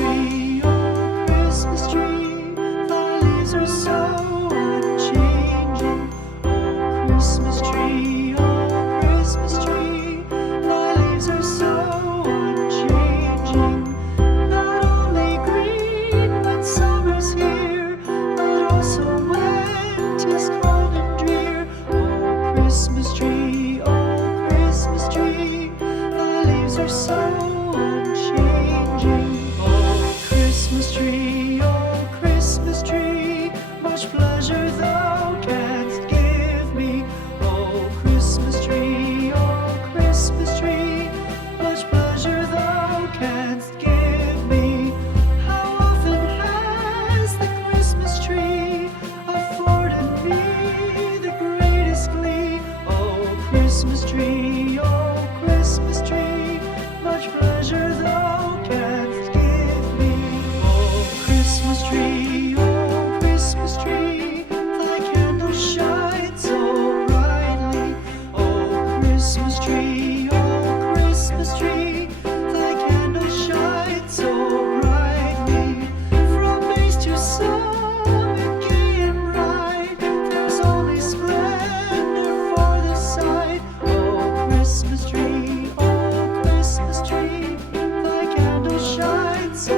tree, oh Christmas tree, thy leaves are so unchanging. Oh Christmas tree, thy leaves are so unchanging. Not only green when summer's here, but also when 'tis cold and drear. Oh Christmas tree, thy leaves are so unchanging. Oh Christmas tree, much pleasure thou canst give me. Oh Christmas tree, much pleasure thou canst give me. How often has the Christmas tree afforded me the greatest glee? Oh Christmas tree, much pleasure thou canst give me. Oh Christmas tree, thy candles shine so brightly. Oh Christmas tree, thy candles shine so brightly. From base to summit, gay and bright, there's only splendor for the sight. Oh Christmas tree, thy candles shine so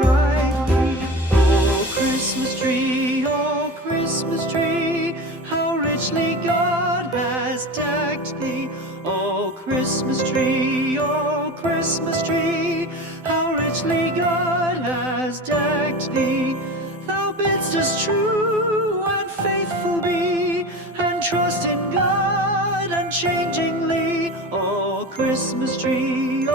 brightly. Oh Christmas tree, how richly God has decked thee. Oh Christmas tree, how richly God has decked thee. Thou bidst us true and faithful be, and trust in God unchangingly. Oh Christmas tree,